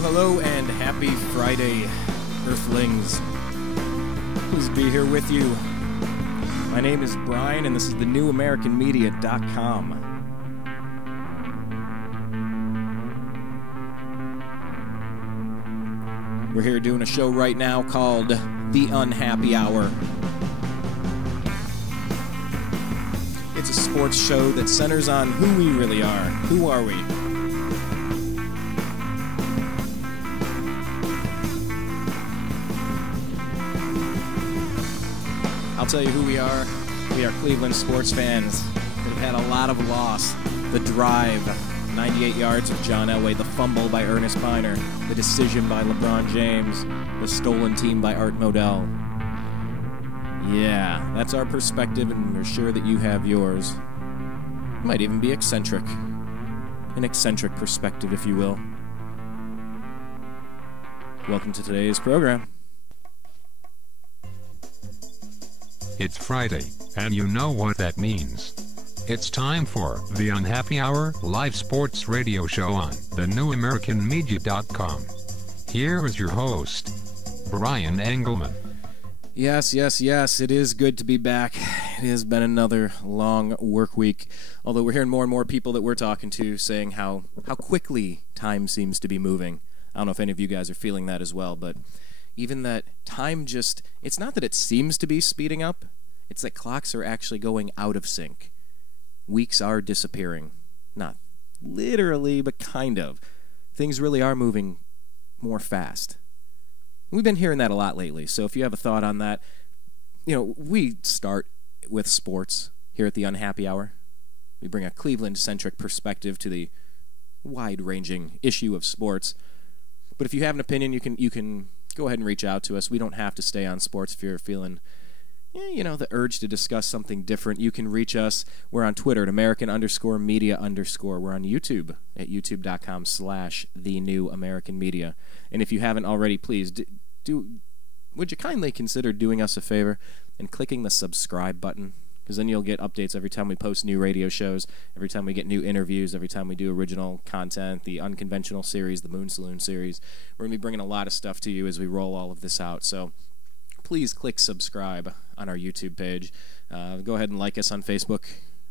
hello, and happy Friday, Earthlings. Pleased to be here with you. My name is Brian, and this is the newamericanmedia.com. We're here doing a show right now called The Unhappy Hour. It's a sports show that centers on who we really are. Who are we? I'll tell you who we are. We are Cleveland sports fans that have had a lot of loss. The drive, 98 yards of John Elway, the fumble by Ernest Biner, the decision by LeBron James, the stolen team by Art Modell. Yeah, that's our perspective, and we're sure that you have yours. It might even be eccentric. An eccentric perspective, if you will. Welcome to today's program. It's Friday, and you know what that means. It's time for the Unhappy Hour live sports radio show on thenewamericanmedia.com. Here is your host, Brian Engelman. Yes, it is good to be back. It has been another long work week, although we're hearing more and more people that we're talking to saying how quickly time seems to be moving. I don't know if any of you guys are feeling that as well, but even that time just, it's not that it seems to be speeding up, it's that clocks are actually going out of sync. Weeks are disappearing. Not literally, but kind of. Things really are moving more fast. We've been hearing that a lot lately, so if you have a thought on that, we start with sports here at the Unhappy Hour. We bring a Cleveland-centric perspective to the wide-ranging issue of sports. But if you have an opinion, you can go ahead and reach out to us. We don't have to stay on sports if you're feeling, the urge to discuss something different. You can reach us. We're on Twitter at American_media_. We're on YouTube at youtube.com/thenewamericanmedia. And if you haven't already, please would you kindly consider doing us a favor and clicking the subscribe button? Because then you'll get updates every time we post new radio shows, every time we get new interviews, every time we do original content, the unconventional series, the Moon Saloon series. We're going to be bringing a lot of stuff to you as we roll all of this out. So please click subscribe on our YouTube page. Go ahead and like us on Facebook.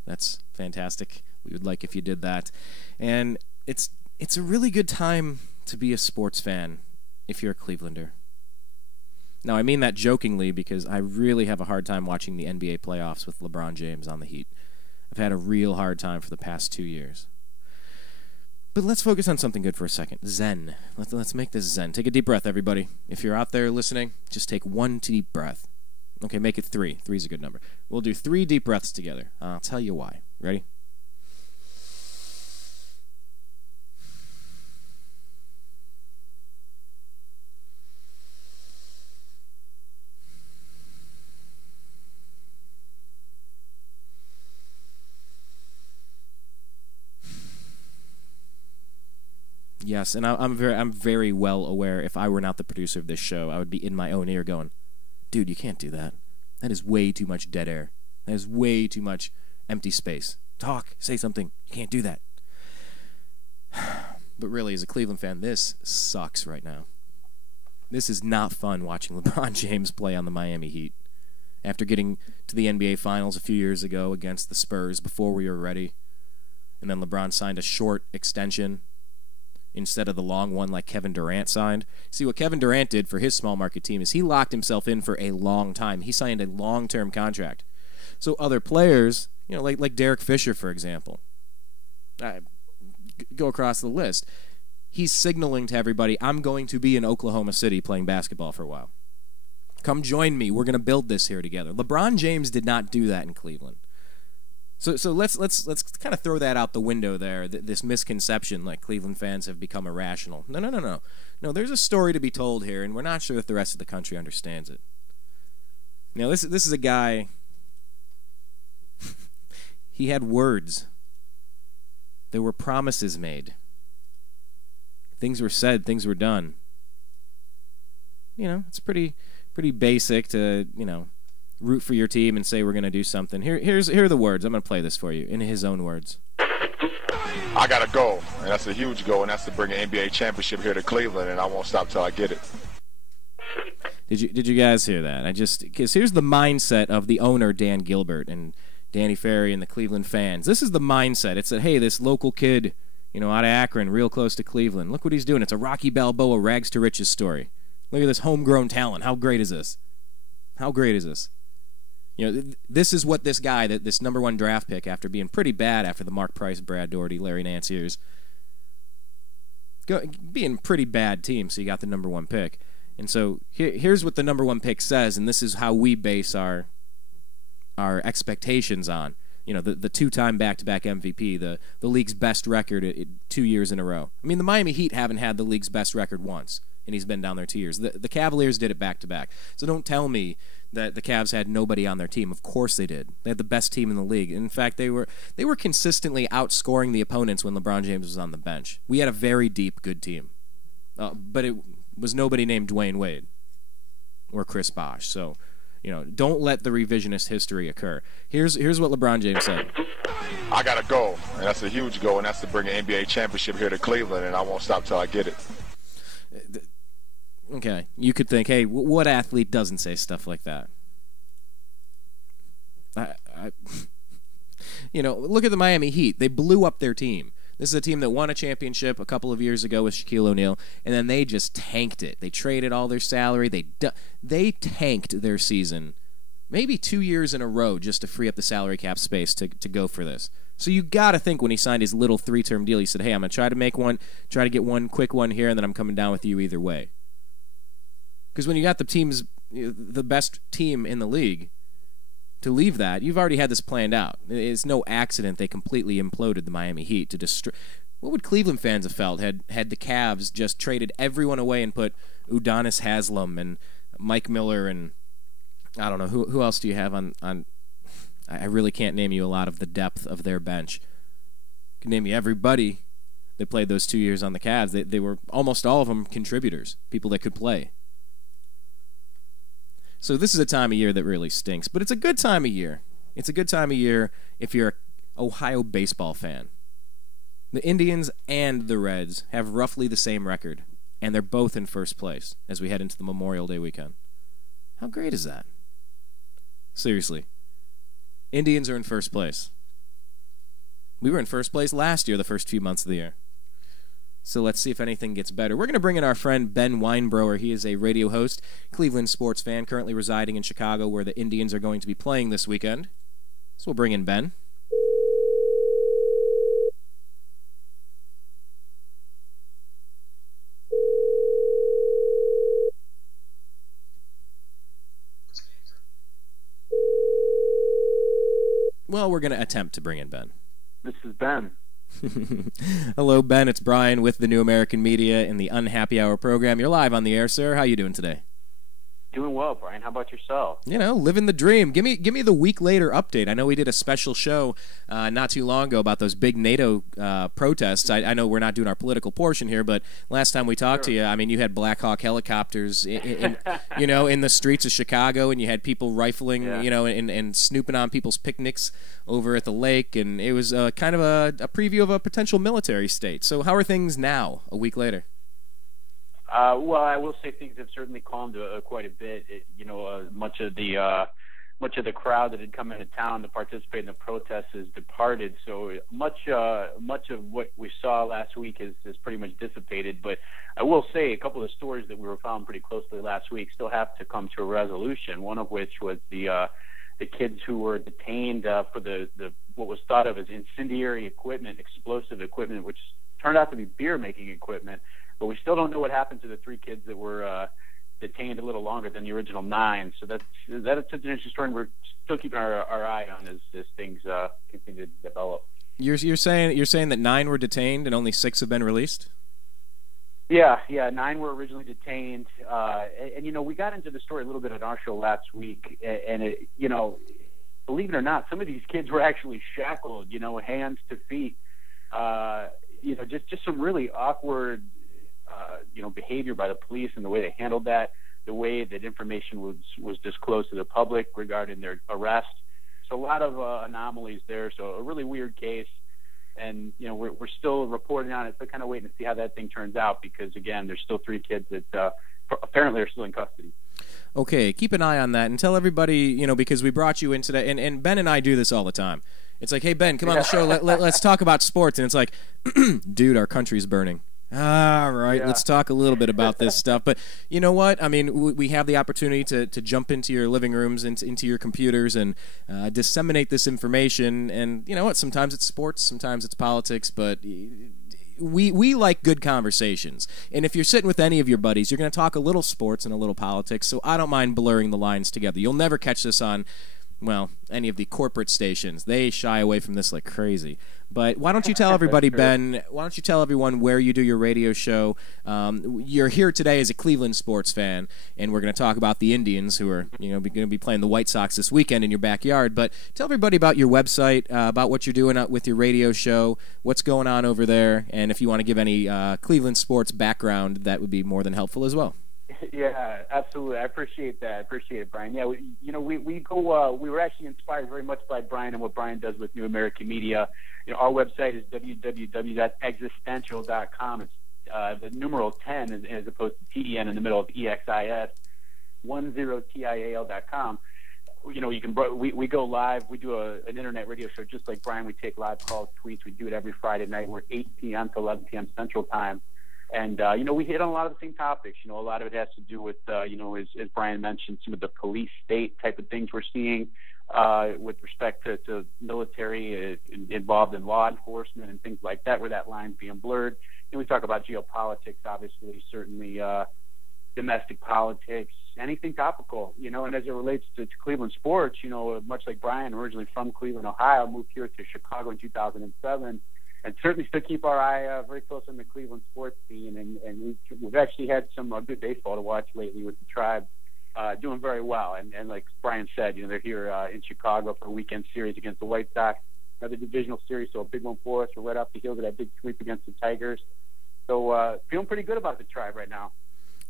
That's fantastic. We would like if you did that. And it's a really good time to be a sports fan if you're a Clevelander. Now, I mean that jokingly because I really have a hard time watching the NBA playoffs with LeBron James on the Heat. I've had a real hard time for the past 2 years. But let's focus on something good for a second. Zen. Let's make this Zen. Take a deep breath, everybody. If you're out there listening, just take one deep breath. Okay, make it 3. 3 is a good number. We'll do 3 deep breaths together. I'll tell you why. Ready? Yes, and I'm very well aware if I were not the producer of this show, I would be in my own ear going, dude, you can't do that. That is way too much dead air. That is way too much empty space. Talk, say something. You can't do that. But really, as a Cleveland fan, this sucks right now. This is not fun watching LeBron James play on the Miami Heat. After getting to the NBA Finals a few years ago against the Spurs before we were ready, and then LeBron signed a short extension instead of the long one like Kevin Durant signed. See, what Kevin Durant did for his small market team is he locked himself in for a long time. He signed a long-term contract. So other players, like Derek Fisher, for example, go across the list. He's signaling to everybody, I'm going to be in Oklahoma City playing basketball for a while. Come join me. We're going to build this here together. LeBron James did not do that in Cleveland. So let's kind of throw that out the window there, this misconception like Cleveland fans have become irrational. No. No, there's a story to be told here, and we're not sure if the rest of the country understands it. Now, this is a guy, he had words. There were promises made. Things were said, things were done. It's pretty basic to, root for your team and say we're going to do something. Here are the words. I'm going to play this for you in his own words. I got a goal, and that's a huge goal, and that's to bring an NBA championship here to Cleveland, and I won't stop till I get it. Did you guys hear that? Because here's the mindset of the owner, Dan Gilbert, and Danny Ferry and the Cleveland fans. This is the mindset. It's that, hey, this local kid, out of Akron, real close to Cleveland. Look what he's doing. It's a Rocky Balboa rags to riches story. Look at this homegrown talent. How great is this? How great is this? This is what this guy, this number one draft pick, after being pretty bad after the Mark Price, Brad Doherty, Larry Nance years, being pretty bad team, so you got the number one pick. And so here's what the number one pick says, and this is how we base our expectations on. The two-time back-to-back MVP, the league's best record 2 years in a row. I mean, the Miami Heat haven't had the league's best record once, and he's been down there 2 years. The Cavaliers did it back-to-back. So don't tell me that the Cavs had nobody on their team. Of course they did. They had the best team in the league. In fact, they were consistently outscoring the opponents when LeBron James was on the bench. We had a very deep, good team. But it was nobody named Dwayne Wade or Chris Bosh. So, don't let the revisionist history occur. Here's what LeBron James said. I got a goal, and that's a huge goal, and that's to bring an NBA championship here to Cleveland, and I won't stop till I get it. Okay, you could think, hey, what athlete doesn't say stuff like that? Look at the Miami Heat. They blew up their team. This is a team that won a championship a couple of years ago with Shaquille O'Neal, and then they just tanked it. They traded all their salary. They tanked their season maybe 2 years in a row just to free up the salary cap space to go for this. So you got to think when he signed his little 3-term deal, he said, hey, I'm going to try to get one quick one here, and then I'm coming down with you either way. Because when you got the best team in the league, to leave that, you've already had this planned out. It's no accident they completely imploded the Miami Heat to destroy. What would Cleveland fans have felt had the Cavs just traded everyone away and put Udonis Haslem and Mike Miller and I don't know who else do you have on? I really can't name you a lot of the depth of their bench. I can name you everybody that played those 2 years on the Cavs. They were almost all of them contributors, people that could play. So this is a time of year that really stinks, but it's a good time of year. It's a good time of year if you're an Ohio baseball fan. The Indians and the Reds have roughly the same record, and they're both in first place as we head into the Memorial Day weekend. How great is that? Seriously. Indians are in first place. We were in first place last year, the first few months of the year. So let's see if anything gets better. We're going to bring in our friend Ben Weinbroer. He is a radio host, Cleveland sports fan, currently residing in Chicago, where the Indians are going to be playing this weekend. So we'll bring in Ben. Well, we're going to attempt to bring in Ben. This is Ben. Hello, Ben. It's Brian with the New American Media in the Unhappy Hour program. You're live on the air, sir. How you doing today? Doing well, Brian. How about yourself? Living the dream. Give me the week later update. I know we did a special show not too long ago about those big NATO protests. I know we're not doing our political portion here, but last time we talked to you, I mean, you had Black Hawk helicopters in the streets of Chicago, and you had people rifling, and snooping on people's picnics over at the lake, and it was kind of a preview of a potential military state. So how are things now, a week later? Well, I will say things have certainly calmed quite a bit. Much of the crowd that had come into town to participate in the protests has departed. So much of what we saw last week is pretty much dissipated. But I will say a couple of the stories that we were following pretty closely last week still have to come to a resolution. One of which was the kids who were detained for the what was thought of as incendiary equipment, explosive equipment, which turned out to be beer making equipment. But we still don't know what happened to the 3 kids that were detained a little longer than the original 9. So that's an interesting story, and we're still keeping our eye on as things continue to develop. You're saying that 9 were detained and only 6 have been released? Yeah, 9 were originally detained, and we got into the story a little bit on our show last week, and believe it or not, some of these kids were actually shackled, hands to feet, just some really awkward. Behavior by the police and the way they handled that, the way that information was disclosed to the public regarding their arrest. So a lot of anomalies there. So a really weird case. And we're still reporting on it, so kind of waiting to see how that thing turns out, because again, there's still 3 kids that apparently are still in custody. Okay, keep an eye on that and tell everybody, because we brought you in today, and Ben and I do this all the time. It's like, hey, Ben, come on the show. Let's talk about sports. And it's like, dude, our country's burning. All right, let's talk a little bit about this stuff. But you know what? I mean, we have the opportunity to jump into your living rooms, into your computers, and disseminate this information. And you know what? Sometimes it's sports, sometimes it's politics, but we like good conversations. And if you're sitting with any of your buddies, you're going to talk a little sports and a little politics, so I don't mind blurring the lines together. You'll never catch this on, well, any of the corporate stations. They shy away from this like crazy. But why don't you tell everybody, Ben, why don't you tell everyone where you do your radio show? You're here today as a Cleveland sports fan, and we're going to talk about the Indians, who are going to be playing the White Sox this weekend in your backyard. But tell everybody about your website, about what you're doing with your radio show, what's going on over there, and if you want to give any Cleveland sports background, that would be more than helpful as well. Yeah, absolutely. I appreciate that. I appreciate it, Brian. Yeah, we go. We were actually inspired very much by Brian and what Brian does with New American Media. Our website is www.existential.com. It's the numeral 10 as opposed to TEN in the middle of EXIS, 10TIAL.com. You can. We go live. We do an internet radio show just like Brian. We take live calls, tweets. We do it every Friday night. We're 8 p.m. to 11 p.m. Central Time. And, we hit on a lot of the same topics. A lot of it has to do with, as Brian mentioned, some of the police state type of things we're seeing with respect to military involved in law enforcement and things like that, where that line's being blurred. And we talk about geopolitics, obviously, certainly domestic politics, anything topical, and as it relates to Cleveland sports, much like Brian, originally from Cleveland, Ohio, moved here to Chicago in 2007. And certainly still keep our eye very close on the Cleveland sports scene. And we've actually had some good baseball to watch lately with the Tribe doing very well. And like Brian said, they're here in Chicago for a weekend series against the White Sox, another divisional series, so a big one for us. We're right off the heels of that big sweep against the Tigers. So feeling pretty good about the Tribe right now.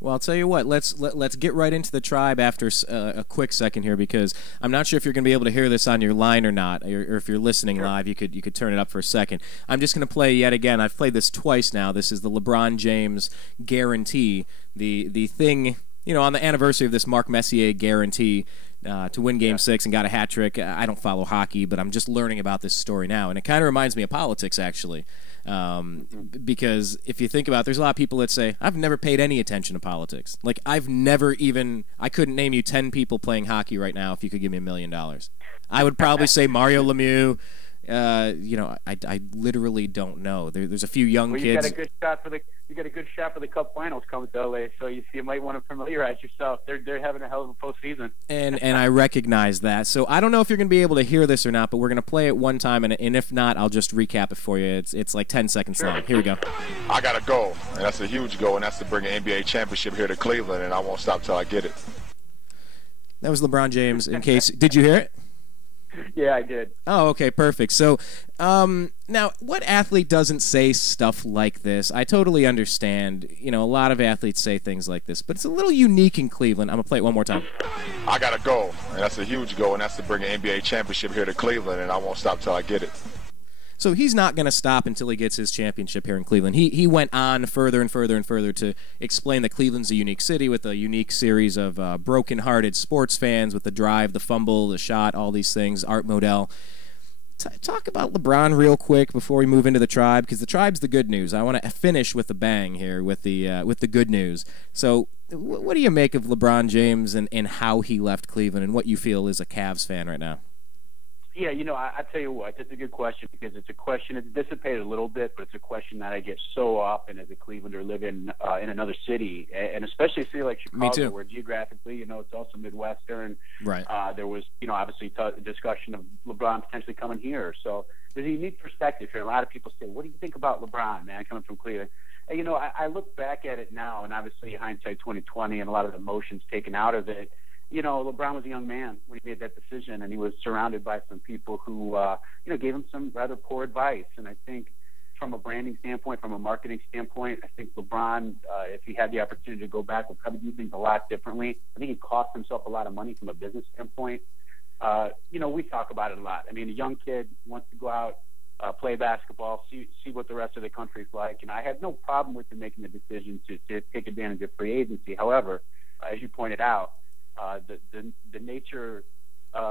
Well, I'll tell you what. Let's get right into the Tribe after a quick second here, because I'm not sure if you're going to be able to hear this on your line or not, or if you're listening live, you could turn it up for a second. I'm just going to play yet again. I've played this twice now. This is the LeBron James guarantee, the thing, on the anniversary of this Mark Messier guarantee to win Game 6 and got a hat trick. I don't follow hockey, but I'm just learning about this story now, and it kind of reminds me of politics, actually. Because if you think about it, there's a lot of people that say, I've never paid any attention to politics. Like, I couldn't name you 10 people playing hockey right now if you could give me $1 million. I would probably say Mario Lemieux. I literally don't know. There's a few young kids. You got a good shot for the Cup Finals coming to LA, so you might want to familiarize yourself. They're having a hell of a postseason. And I recognize that. So I don't know if you're going to be able to hear this or not, but we're going to play it one time, and if not, I'll just recap it for you. It's like 10 seconds long. Here we go. I got a goal, and that's a huge goal, and that's to bring an NBA championship here to Cleveland, and I won't stop till I get it. That was LeBron James. Did you hear it? Yeah, I did. Oh, okay, perfect. So, now, what athlete doesn't say stuff like this? I totally understand. A lot of athletes say things like this, but it's a little unique in Cleveland. I'm going to play it one more time. I got a goal, and that's a huge goal, and that's to bring an NBA championship here to Cleveland, and I won't stop till I get it. So he's not going to stop until he gets his championship here in Cleveland. He went on further and further and further to explain that Cleveland's a unique city with a unique series of broken-hearted sports fans with the drive, the fumble, the shot, all these things, Art Modell. Talk about LeBron real quick before we move into the Tribe, because the Tribe's the good news. I want to finish with a bang here with the good news. So what do you make of LeBron James and how he left Cleveland and what you feel is a Cavs fan right now? Yeah, I tell you what, that's a good question, because it's a question, it's dissipated a little bit, but it's a question that I get so often as a Clevelander living in another city, and especially a city like Chicago, where geographically, it's also Midwestern. Right. There was, obviously discussion of LeBron potentially coming here. So there's a unique perspective here. A lot of people say, what do you think about LeBron, man, coming from Cleveland? And, I look back at it now, and obviously hindsight 2020 and a lot of the emotions taken out of it. LeBron was a young man when he made that decision, and he was surrounded by some people who, gave him some rather poor advice. And I think from a branding standpoint, from a marketing standpoint, I think LeBron, if he had the opportunity to go back, would probably do things a lot differently. I think he cost himself a lot of money from a business standpoint. We talk about it a lot. I mean, a young kid wants to go out, play basketball, see what the rest of the country's like. And I have no problem with him making the decision to take advantage of free agency. However, as you pointed out, the nature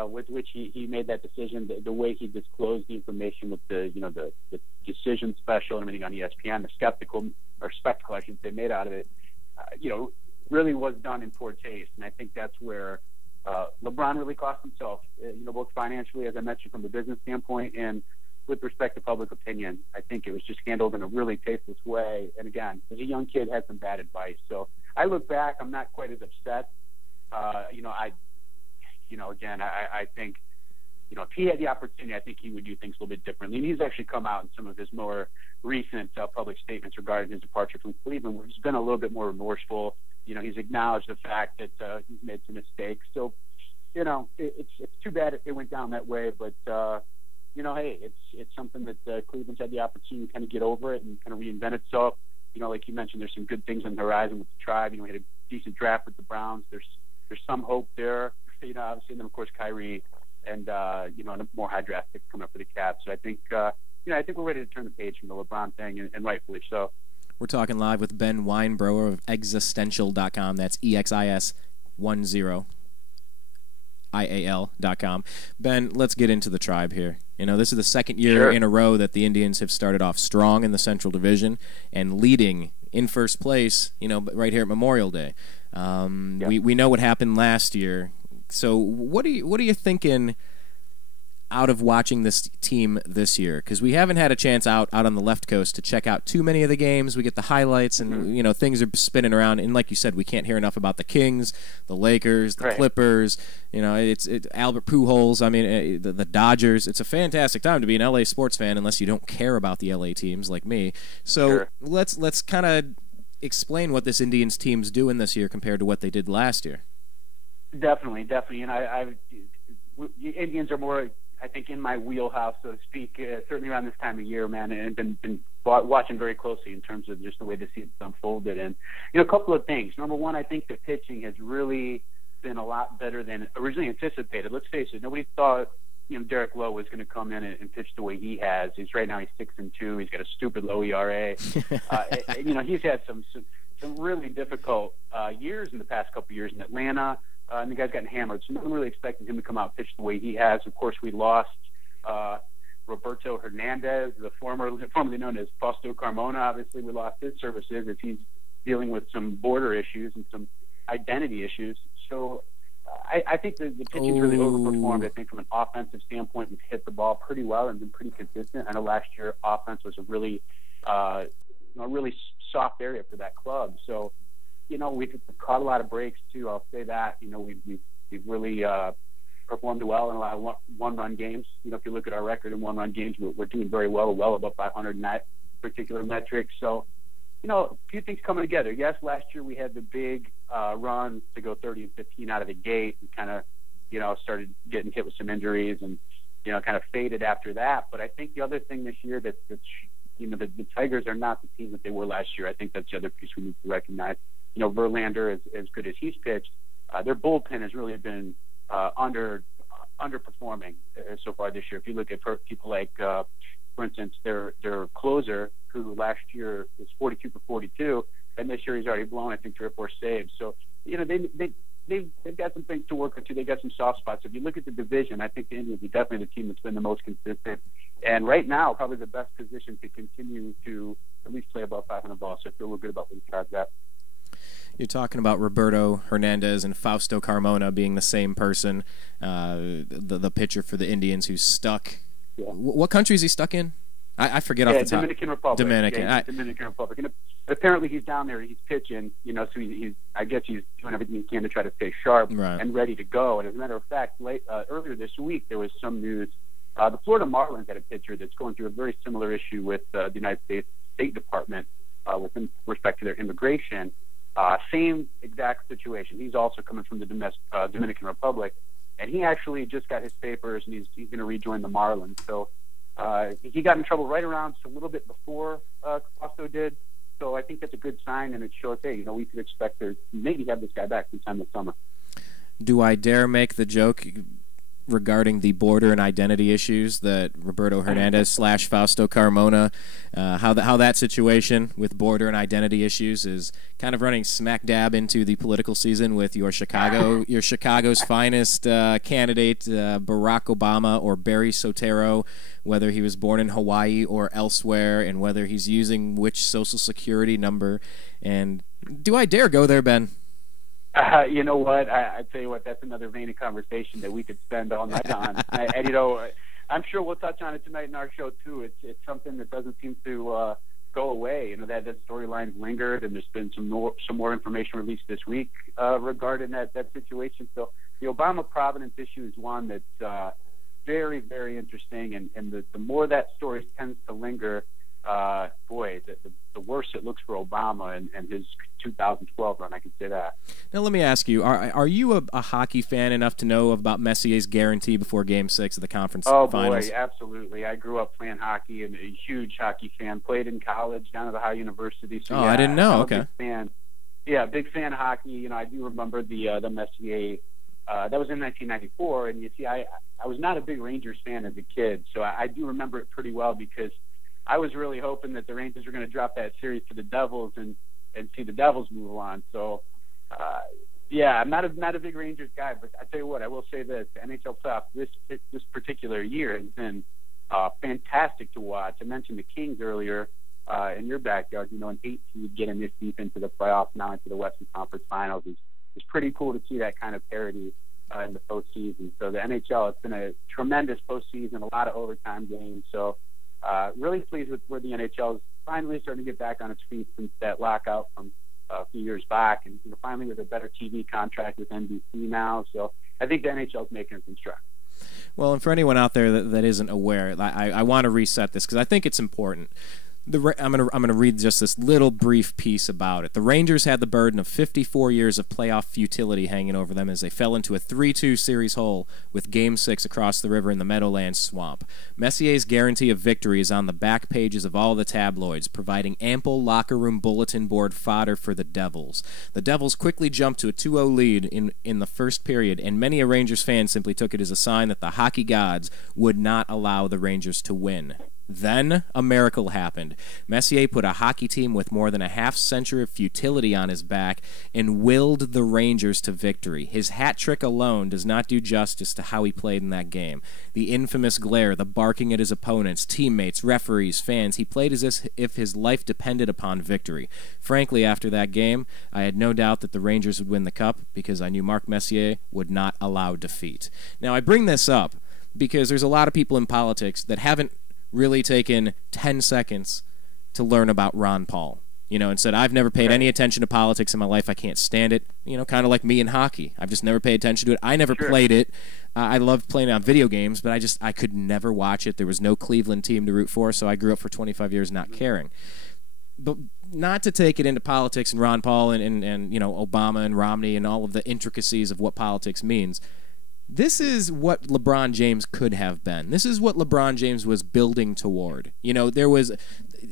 with which he made that decision, the way he disclosed the information with the decision special and everything on ESPN, the spectacle I should say made out of it, really was done in poor taste. And I think that's where LeBron really cost himself, both financially, as I mentioned, from the business standpoint, and with respect to public opinion. I think it was just handled in a really tasteless way. And again, as a young kid, had some bad advice. So I look back, I'm not quite as upset. I think, if he had the opportunity, I think he would do things a little bit differently. And he's actually come out in some of his more recent public statements regarding his departure from Cleveland, where he's been a little bit more remorseful. He's acknowledged the fact that he's made some mistakes. So, it's too bad if it went down that way. But, hey, it's something that Cleveland's had the opportunity to kind of get over it and kind of reinvent itself. Like you mentioned, there's some good things on the horizon with the Tribe. We had a decent draft with the Browns. There's some hope there. Obviously, and then of course Kyrie, and a more high draft pick coming up for the Cavs. So I think I think we're ready to turn the page from the LeBron thing, and rightfully so. We're talking live with Ben Weinbroer of existential.com. That's EXIS10IAL.com. Ben, let's get into the Tribe here. This is the second year in a row that the Indians have started off strong in the Central Division and leading in first place, right here at Memorial Day. We know what happened last year. So what are you thinking out of watching this team this year? Because we haven't had a chance out on the left coast to check out too many of the games. We get the highlights, and things are spinning around. And like you said, we can't hear enough about the Kings, the Lakers, the Clippers. It's Albert Pujols. I mean, the Dodgers. It's a fantastic time to be an LA sports fan, unless you don't care about the LA teams like me. So let's kind of explain what this Indians team's doing this year compared to what they did last year. Definitely. And the Indians are more, I think, in my wheelhouse, so to speak, certainly around this time of year, man, and been watching very closely in terms of just the way the season's unfolded. And, a couple of things. Number one, I think the pitching has really been a lot better than originally anticipated. Let's face it, nobody thought, Derek Lowe was going to come in and pitch the way he has. Right now he's 6-2. He's got a stupid low ERA. He's had some really difficult years in the past couple of years in Atlanta. And the guy's gotten hammered, so no one really expected him to come out and pitch the way he has. Of course, we lost Roberto Hernandez, formerly known as Fausto Carmona. Obviously, we lost his services as he's dealing with some border issues and some identity issues. So I think the pitching's really overperformed. I think from an offensive standpoint, we've hit the ball pretty well and been pretty consistent. I know last year offense was a really soft area for that club. So, we've caught a lot of breaks too. I'll say that. We've really performed well in a lot of one-run games. If you look at our record in one-run games, we're doing very well above 500 in that particular metric. So, a few things coming together. Yes, last year we had the big run to go 30-15 out of the gate, and kind of, started getting hit with some injuries, and kind of faded after that. But I think the other thing this year that's the Tigers are not the team that they were last year. I think that's the other piece we need to recognize. Verlander, as good as he's pitched, their bullpen has really been underperforming so far this year. If you look at people like, for instance, their closer, who last year was 42 for 42, and this year he's already blown, I think, 3 or 4 saves. So, they've got some things to work with too. They've got some soft spots. If you look at the division, I think the Indians are definitely the team that's been the most consistent, and right now probably the best position to continue to at least play above 500 balls. So I feel real good about what the Tribe's at. You're talking about Roberto Hernandez and Fausto Carmona being the same person, the pitcher for the Indians who's stuck. Yeah. What country is he stuck in? I forget off the top. Dominican Republic. Dominican Republic. And apparently he's down there. He's pitching. So I guess he's doing everything he can to try to stay sharp and ready to go. And as a matter of fact, earlier this week there was some news. The Florida Marlins had a pitcher that's going through a very similar issue with the United States State Department with respect to their immigration. Same exact situation. He's also coming from the Dominican Republic, and he actually just got his papers, and he's going to rejoin the Marlins. So he got in trouble right around just a little bit before Fausto did. So I think that's a good sign, and it shows, hey, we could expect to maybe have this guy back sometime this summer. Do I dare make the joke? regarding the border and identity issues that Roberto Hernandez / Fausto Carmona, how that situation with border and identity issues is kind of running smack dab into the political season with your Chicago's finest candidate, Barack Obama, or Barry Soetoro, whether he was born in Hawaii or elsewhere, and whether he's using which Social Security number. And do I dare go there, Ben? You know what? I tell you what, that's another vein of conversation that we could spend all night on. And you know, I'm sure we'll touch on it tonight in our show too. It's something that doesn't seem to go away. You know, that storyline's lingered, and there's been some more information released this week regarding that situation. So the Obama Providence issue is one that's very, very interesting, and the more that story tends to linger, boy, the worse it looks for Obama and his 2012 run. I can say that. Now, let me ask you: Are you a hockey fan enough to know about Messier's guarantee before Game 6 of the conference finals? Oh boy, absolutely! I grew up playing hockey and a huge hockey fan. Played in college down at the Ohio University. So, I didn't know. I'm okay. A big fan. Yeah, big fan of hockey. You know, I do remember the Messier. That was in 1994, and you see, I was not a big Rangers fan as a kid, so I do remember it pretty well because I was really hoping that the Rangers were going to drop that series to the Devils and see the Devils move on. So, yeah, I'm not a big Rangers guy, but I tell you what, I will say this: the NHL playoffs this particular year has been fantastic to watch. I mentioned the Kings earlier in your backyard. You know, an 8 seed getting this deep into the playoffs, now into the Western Conference Finals is pretty cool to see that kind of parity in the postseason. So the NHL, it's been a tremendous postseason, a lot of overtime games. So really pleased with where the NHL is finally starting to get back on its feet since that lockout from a few years back, and finally with a better TV contract with NBC now. So I think the NHL is making some strides. Well, and for anyone out there that isn't aware, I want to reset this because I think it's important. I'm gonna read just this little brief piece about it. The Rangers had the burden of 54 years of playoff futility hanging over them as they fell into a 3-2 series hole with Game 6 across the river in the Meadowlands swamp. Messier's guarantee of victory is on the back pages of all the tabloids, providing ample locker room bulletin board fodder for the Devils. The Devils quickly jumped to a 2-0 lead in the first period, and many a Rangers fan simply took it as a sign that the hockey gods would not allow the Rangers to win. Then a miracle happened. Messier put a hockey team with more than a half-century of futility on his back and willed the Rangers to victory. His hat trick alone does not do justice to how he played in that game. The infamous glare, the barking at his opponents, teammates, referees, fans, he played as if his life depended upon victory. Frankly, after that game, I had no doubt that the Rangers would win the cup because I knew Mark Messier would not allow defeat. Now, I bring this up because there's a lot of people in politics that haven't really taken 10 seconds to learn about Ron Paul. You know, and said, I've never paid any attention to politics in my life. I can't stand it. You know, kind of like me in hockey. I've just never paid attention to it. I never played it. I loved playing on video games, but I could never watch it. There was no Cleveland team to root for, so I grew up for 25 years not caring. But not to take it into politics and Ron Paul and you know, Obama and Romney and all of the intricacies of what politics means. This is what LeBron James could have been. This is what LeBron James was building toward. You know, there was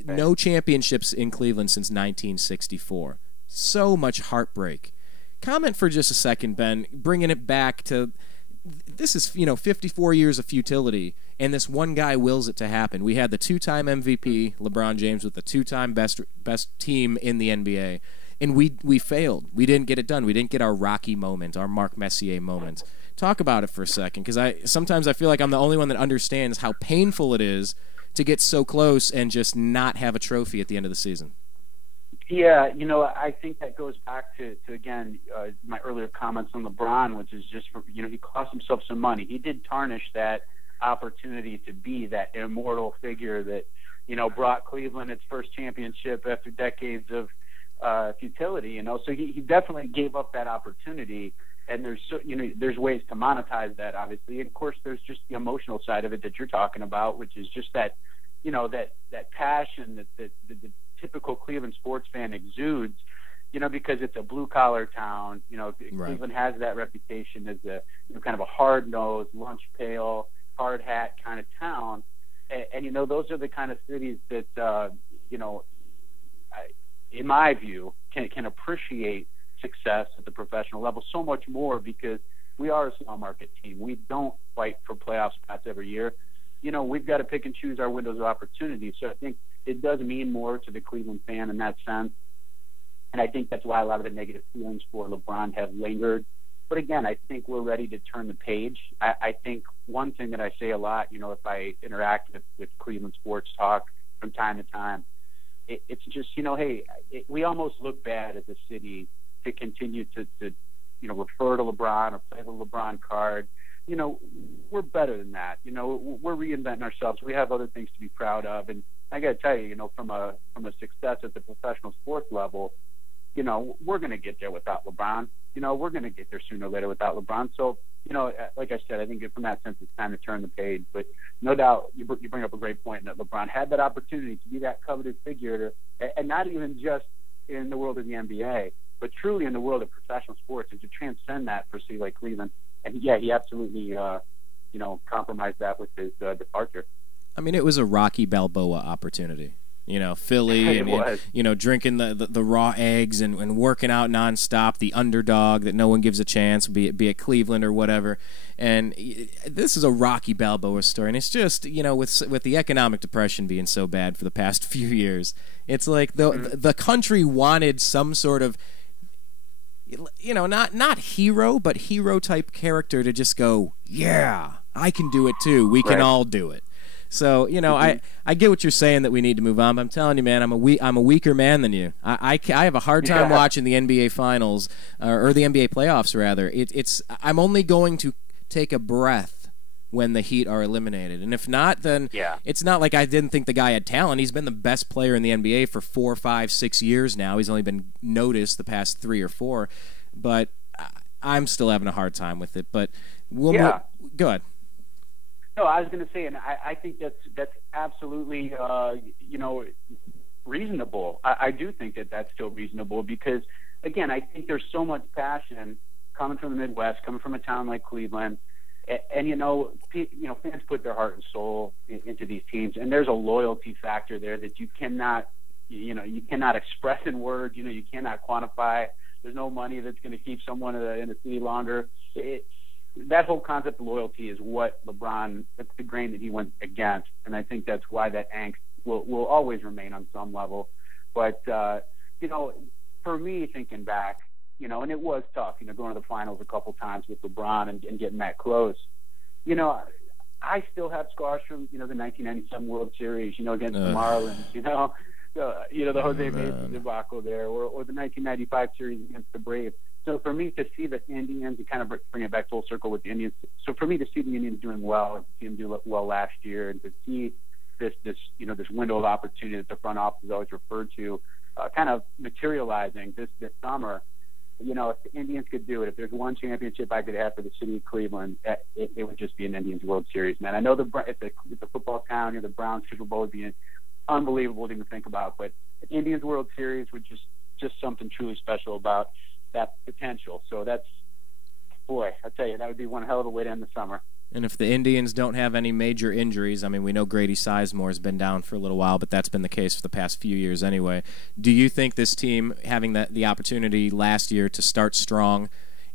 no championships in Cleveland since 1964. So much heartbreak. Comment for just a second, Ben, bringing it back to this is, you know, 54 years of futility, and this one guy wills it to happen. We had the two-time MVP, LeBron James, with the two-time best team in the NBA, and we failed. We didn't get it done. We didn't get our Rocky moment, our Mark Messier moment. Talk about it for a second, because sometimes I feel like I'm the only one that understands how painful it is to get so close and just not have a trophy at the end of the season. Yeah, you know, I think that goes back to again, my earlier comments on LeBron, which is just, you know, he cost himself some money. He did tarnish that opportunity to be that immortal figure that, you know, brought Cleveland its first championship after decades of futility, you know. So he definitely gave up that opportunity. And there's ways to monetize that, obviously. And of course, there's just the emotional side of it that you're talking about, which is just that, you know, that passion that the typical Cleveland sports fan exudes, you know, because it's a blue collar town. You know, right. Cleveland has that reputation as a, you know, kind of a hard nosed, lunch pail, hard hat kind of town. And you know, those are the kind of cities that, you know, in my view, can appreciate success at the professional level so much more, because we are a small market team. We don't fight for playoff spots every year. We've got to pick and choose our windows of opportunity. So I think it does mean more to the Cleveland fan in that sense. And I think that's why a lot of the negative feelings for LeBron have lingered. But again, I think we're ready to turn the page. I think one thing that I say a lot, if I interact with Cleveland sports talk from time to time, it's just, we almost look bad as a city to continue to refer to LeBron or play the LeBron card. We're better than that. We're reinventing ourselves. We have other things to be proud of. And I got to tell you, from a success at the professional sports level, we're going to get there without LeBron. We're going to get there sooner or later without LeBron. So, like I said, I think from that sense, it's time to turn the page. But no doubt, you bring up a great point that LeBron had that opportunity to be that coveted figure, and not even just in the world of the NBA, but truly in the world of professional sports, and to transcend that for a city like Cleveland. And yeah, he absolutely, compromised that with his departure. I mean, it was a Rocky Balboa opportunity. Philly and drinking the raw eggs and working out nonstop, the underdog that no one gives a chance, be it Cleveland or whatever. And this is a Rocky Balboa story, and it's just with the economic depression being so bad for the past few years, it's like the country wanted some sort of not hero, but hero type character to just go, yeah, I can do it too. We can all do it. So, I get what you're saying that we need to move on. But I'm telling you, man, I'm a weaker man than you. I have a hard time watching the NBA Finals or the NBA playoffs rather. I'm only going to take a breath when the Heat are eliminated, and if not, then it's not like I didn't think the guy had talent. He's been the best player in the NBA for 4, 5, 6 years now. He's only been noticed the past 3 or 4, but I'm still having a hard time with it. But go ahead. No, I was going to say, and I think that's absolutely, reasonable. I do think that that's still reasonable because, again, I think there's so much passion coming from the Midwest, coming from a town like Cleveland, and fans put their heart and soul into these teams, and there's a loyalty factor there that you cannot express in words. You cannot quantify. There's no money that's going to keep someone in a city longer. That whole concept of loyalty is what LeBron, that's the grain that he went against. And I think that's why that angst will always remain on some level. But, for me, thinking back, and it was tough, going to the finals a couple times with LeBron and getting that close. I still have scars from, the 1997 World Series, against the Marlins, the Jose Mesa debacle there, or the 1995 series against the Braves. So for me to see the Indians, and kind of bring it back full circle with the Indians. So for me to see the Indians doing well, and to see them do well last year, and to see this window of opportunity that the front office has always referred to, kind of materializing this summer. If the Indians could do it, if there's one championship I could have for the city of Cleveland, it would just be an Indians World Series, man. I know it's a football town, the Browns Super Bowl would be unbelievable to even think about, but the Indians World Series would just something truly special about that potential. So I tell you, that would be one hell of a way to end the summer. And if the Indians don't have any major injuries, I mean, we know Grady Sizemore has been down for a little while, but that's been the case for the past few years anyway. Do you think this team, having the opportunity last year to start strong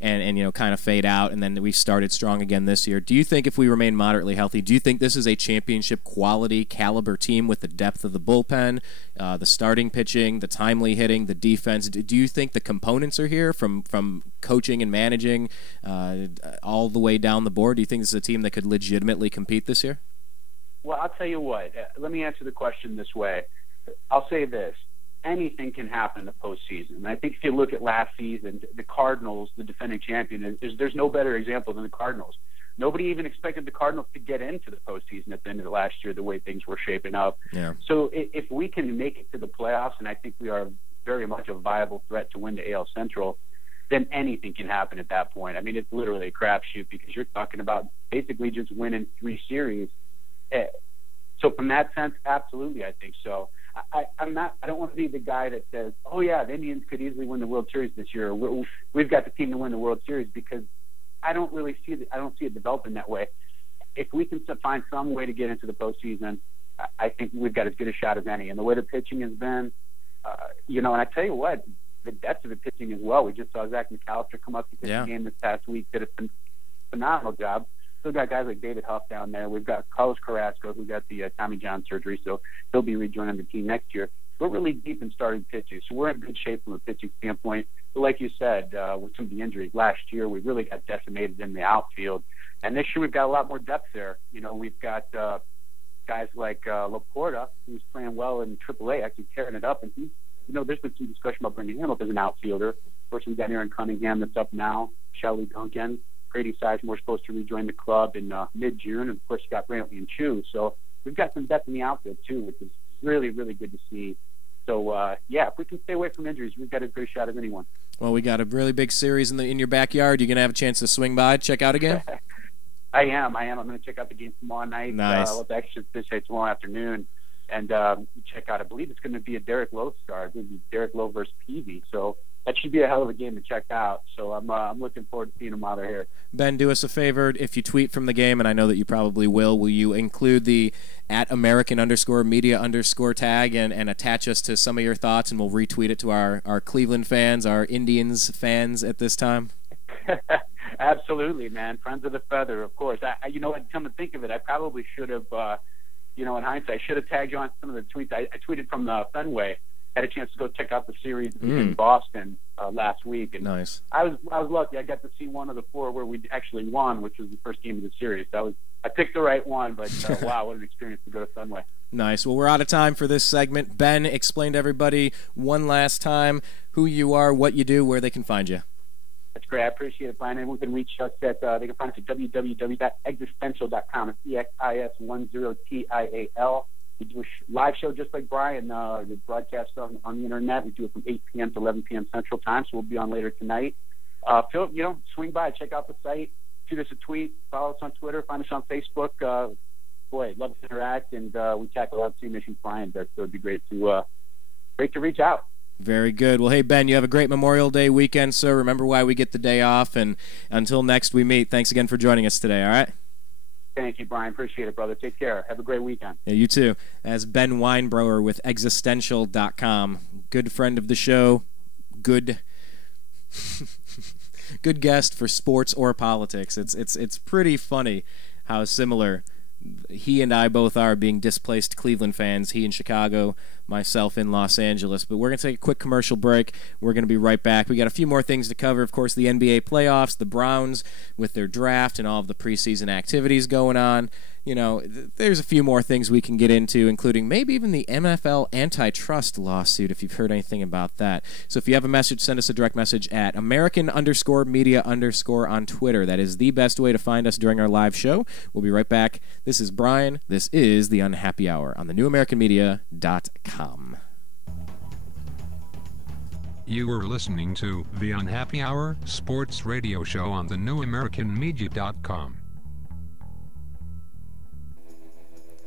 and kind of fade out, and then we started strong again this year, do you think if we remain moderately healthy, do you think this is a championship quality caliber team with the depth of the bullpen, the starting pitching, the timely hitting, the defense? Do you think the components are here from coaching and managing all the way down the board? Do you think this is a team that could legitimately compete this year? Well, I'll tell you what. Let me answer the question this way. I'll say this. Anything can happen in the postseason. And I think if you look at last season, the Cardinals, the defending champion, there's no better example than the Cardinals. Nobody even expected the Cardinals to get into the postseason at the end of the last year, the way things were shaping up. Yeah. So if we can make it to the playoffs, and I think we are very much a viable threat to win the AL Central, then anything can happen at that point. I mean, it's literally a crapshoot because you're talking about basically just winning 3 series. So from that sense, absolutely, I think so. I don't want to be the guy that says, oh yeah, the Indians could easily win the World Series this year. We've got the team to win the World Series, because I don't really see it. I don't see it developing that way. If we can find some way to get into the postseason, I think we've got as good a shot as any. And the way the pitching has been, and I tell you what, the depth of the pitching as well. We just saw Zach McAllister come up to the game this past week that phenomenal job. Still got guys like David Huff down there. We've got Carlos Carrasco, who got the Tommy John surgery, so he'll be rejoining the team next year. We're really deep in starting pitching, so we're in good shape from a pitching standpoint. But like you said, with some of the injuries last year, we really got decimated in the outfield. And this year we've got a lot more depth there. You know, we've got guys like Laporta, who's playing well in AAA, actually tearing it up. And he's, you know, there's been some discussion about bringing him up as an outfielder. Of course, we've got Aaron Cunningham that's up now, Shelly Duncan. Grady Sizemore supposed to rejoin the club in mid-June. And, of course, you got Brantley and Chu. So we've got some depth in the outfield, too, which is really, really good to see. So, yeah, if we can stay away from injuries, we've got as good a shot as anyone. Well, we got a really big series in your backyard. You going to have a chance to swing by, check out again? I am. I'm going to check out the game tomorrow night. Nice. With the extra pitch tomorrow afternoon. And check out, I believe it's going to be a Derek Lowe start. It's going to be Derek Lowe versus Peavy. So that should be a hell of a game to check out. So I'm looking forward to seeing them out of here. Ben, do us a favor. If you tweet from the game, and I know that you probably will you include the @American_media_ tag and attach us to some of your thoughts, and we'll retweet it to our Cleveland fans, our Indians fans at this time? Absolutely, man. Friends of the Feather, of course. You know what, come to think of it, I probably should have, you know, in hindsight, I should have tagged you on some of the tweets. I tweeted from the Fenway. Had a chance to go check out the series in Boston last week. And nice. I was lucky. I got to see one of the four where we actually won, which was the first game of the series. I picked the right one, but wow, what an experience to go to Fenway. Nice. Well, we're out of time for this segment. Ben, explain to everybody one last time who you are, what you do, where they can find you. That's great. I appreciate it, Brian. Everyone can reach us at, they can find us at www.existential.com. It's EXIS10TIAL. We do a live show just like Brian, the broadcast on the internet. We do it from 8 p.m. to 11 p.m. Central Time, so we'll be on later tonight. Swing by, check out the site, shoot us a tweet, follow us on Twitter, find us on Facebook. Boy, love to interact, and we tackle a lot of team issues, Brian. So it'd be great to reach out. Very good. Well, hey, Ben, you have a great Memorial Day weekend, sir. Remember why we get the day off, and until next we meet, thanks again for joining us today, all right? Thank you, Brian. Appreciate it, brother. Take care. Have a great weekend. Yeah, you too. As Ben Weinbroer with Existential.com. Good friend of the show. Good guest for sports or politics. It's pretty funny how similar he and I both are, being displaced Cleveland fans. He in Chicago, myself in Los Angeles. But we're going to take a quick commercial break. We're going to be right back. We got a few more things to cover. Of course, the NBA playoffs, the Browns with their draft and all of the preseason activities going on. You know, there's a few more things we can get into, including maybe even the NFL antitrust lawsuit, if you've heard anything about that. So if you have a message, send us a direct message at American_media_ on Twitter. That is the best way to find us during our live show. We'll be right back. This is Brian. This is The Unhappy Hour on thenewamericanmedia.com. You were listening to The Unhappy Hour sports radio show on thenewamericanmedia.com.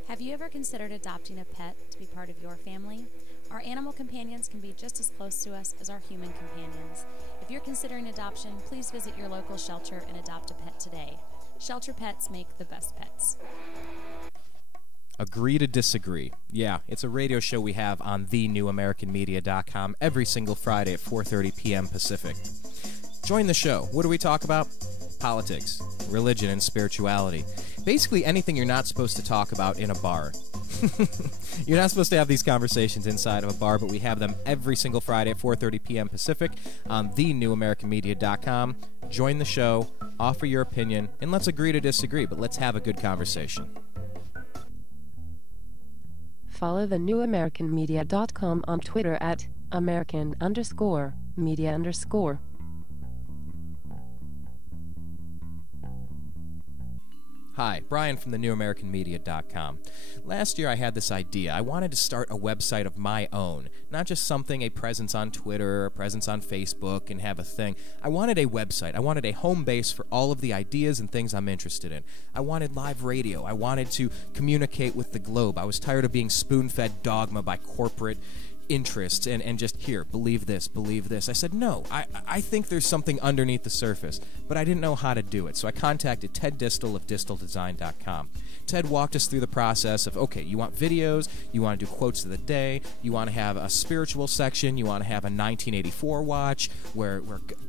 Have you ever considered adopting a pet to be part of your family? Our animal companions can be just as close to us as our human companions. If you're considering adoption, please visit your local shelter and adopt a pet today. Shelter pets make the best pets. Agree to disagree. Yeah, it's a radio show we have on thenewamericanmedia.com every single Friday at 4:30 p.m. Pacific. Join the show. What do we talk about? Politics, religion, and spirituality. Basically anything you're not supposed to talk about in a bar. You're not supposed to have these conversations inside of a bar, but we have them every single Friday at 4:30 p.m. Pacific on thenewamericanmedia.com. Join the show, offer your opinion, and let's agree to disagree, but let's have a good conversation. Follow thenewamericanmedia.com on Twitter at American_media_. Hi, Brian from thenewamericanmedia.com. Last year I had this idea. I wanted to start a website of my own, not just something, a presence on Twitter, a presence on Facebook, and have a thing. I wanted a website. I wanted a home base for all of the ideas and things I'm interested in. I wanted live radio. I wanted to communicate with the globe. I was tired of being spoon-fed dogma by corporate, interest and just, here, believe this, believe this. I said, no, I think there's something underneath the surface, but I didn't know how to do it. So I contacted Ted Distel of disteldesign.com. Ted walked us through the process of, okay, you want videos, you want to do quotes of the day, you want to have a spiritual section, you want to have a 1984 watch where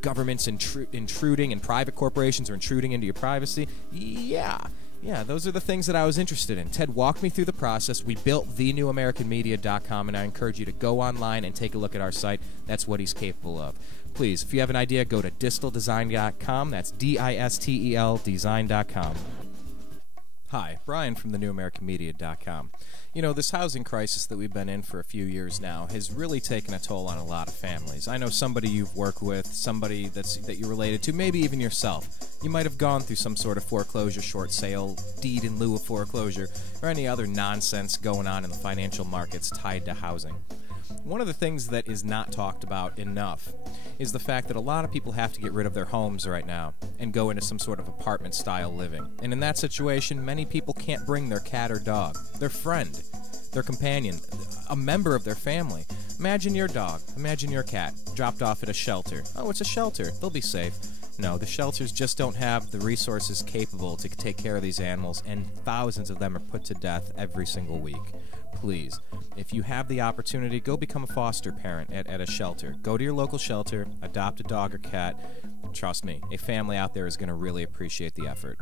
government's intruding and private corporations are intruding into your privacy. Yeah, those are the things that I was interested in. Ted walked me through the process. We built thenewamericanmedia.com, and I encourage you to go online and take a look at our site. That's what he's capable of. Please, if you have an idea, go to disteldesign.com. That's DISTEL design.com. Hi, Brian from thenewamericanmedia.com. You know, this housing crisis that we've been in for a few years now has really taken a toll on a lot of families. I know somebody you've worked with, somebody that you're related to, maybe even yourself. You might have gone through some sort of foreclosure, short sale, deed in lieu of foreclosure, or any other nonsense going on in the financial markets tied to housing. One of the things that is not talked about enough is the fact that a lot of people have to get rid of their homes right now and go into some sort of apartment-style living. And in that situation, many people can't bring their cat or dog, their friend, their companion, a member of their family. Imagine your dog, imagine your cat, dropped off at a shelter. Oh, it's a shelter. They'll be safe. No, the shelters just don't have the resources capable to take care of these animals, and thousands of them are put to death every single week. Please, if you have the opportunity, go become a foster parent at a shelter. Go to your local shelter, adopt a dog or cat. Trust me, a family out there is going to really appreciate the effort.